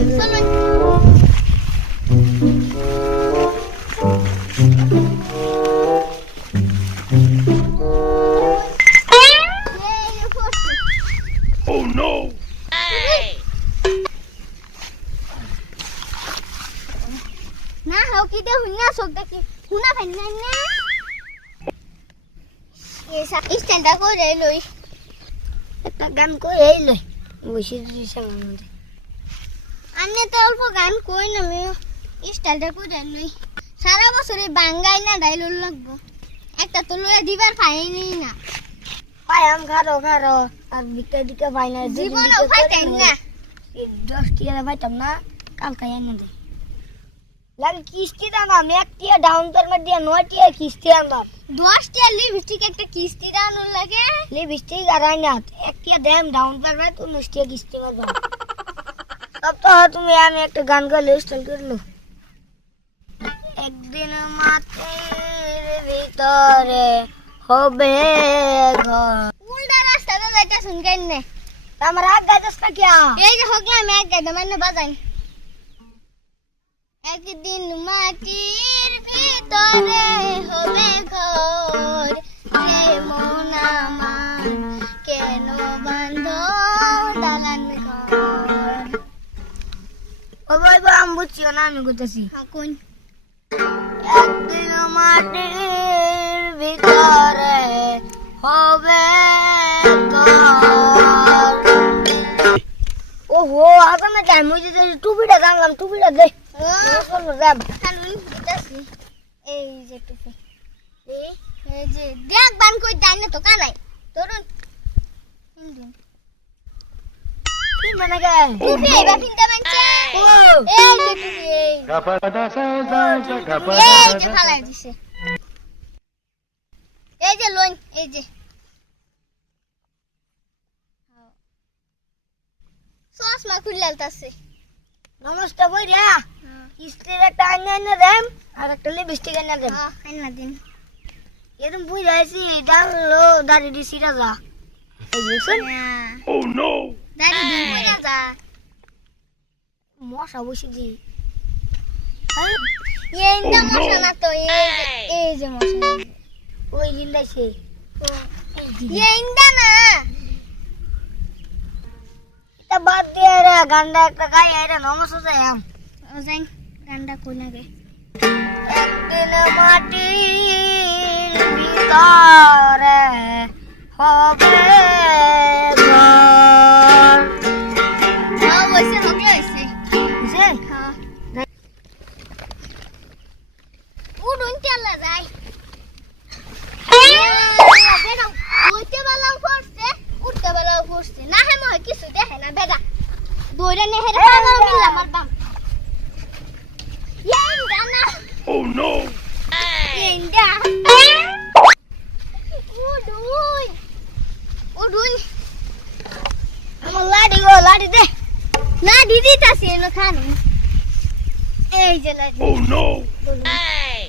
Oh no! না হাও কি দে হুইনা sok দেখি হুনা ফাইন না না এসা স্ট্যান্ডটা করে লই একটা গান করে লই বসে দিছেন মধ্যে আন্নে তো অল্প গান কই না আমি স্টাইলটা করে লই সারা বছরে বাঙ্গাই না ডাইলল লাগবো একটা তো লইয়া দিবার পাইনি না পায়াম ঘাড়ো ঘাড়ো আর দিকে দিকে বাইনা জীবন ফাইতেন না 10 টিয়া বাইতাম না কাল খাই না দে লাগে কিস্তি দাম আমি এক টিয়া ডাউন পেমেন্ট দিয়ে 9 টিয়া কিস্তি আনলাম 10 টিয়া লিপস্টিক একটা কিস্তি দানো লাগে লিপস্টিক আর আইনা এক টিয়া দেম ডাউন পেমেন্ট 19 টিয়া কিস্তি মারবা अब तो তুমি আমি একটা গান গাইলে স্টাইল করলো একদিন মাটির ভিতরে হবে ঘর উল্টা রাস্তাতে যাইতা শুন কেন নে আমার আগ গাইতাস না কি এই যে হগলা আমি আগ গাইতাম মানে বাজাই একদিন মাটির ভিতরে হবে ঘর রে মন আমার কেন বন্ধ দালান ঘর ও ভাই আমি বুঝছি না আমি কইতাছি হ্যাঁ কোন একদিন মাটির ভিতরে হবে ঘর ওহো আগামে টাইম হইছে যে টুপিটা জানলাম টুপিটা দে চলো যাব কানুন কইতাছি এই যে টুপি এই যে দেখ বান কই দাইনা তো কানাই তরুণ ইন্ডিয়ান কি মানে গে টুপি আইবা পিনতে মানছে এই যে টুপি এই যে ফালাই দিছে এই যে লোন এই যে চশমা খুললালতাছে নমস্কার বইরা কিস্তির একটা আইনা দেন আর একটা লিপস্টিক আইনা দেন হ্যাঁ আইনা দিন এরকম বুঝা আইছি এটা হলো দাড়ি দিছি রাজা এই যে শুন Oh no! দাড়ি দিন বুঝা যা মশা বসে জি এই না মশা না তো এই যে মশা ওই জিন্দাইছে এই না তা বাদ দিয়ে রে গান্ডা একটা গাই আইরা নমস্কার যাইম যাই গান্ডা কই লাগে একদিন মাটির ভিতরে হবে ঘর হ্যাঁ বসে হগলে হইছে বুঝে হ্যাঁ উড়ুন চলা যাই উঠতে বেলাও করছে উঠতে বেলাও করছে না হে মনে কিছু দেখে না বেটা দৌড়ে নে হেরে পাগল মিললাম আর বাম ইন্দা না Oh no! ইন্দা উড়ুন উড়ুন আমার লাডি দে লাডি দিতাছি এনো খানে এই যে লাডি Oh no! Hey!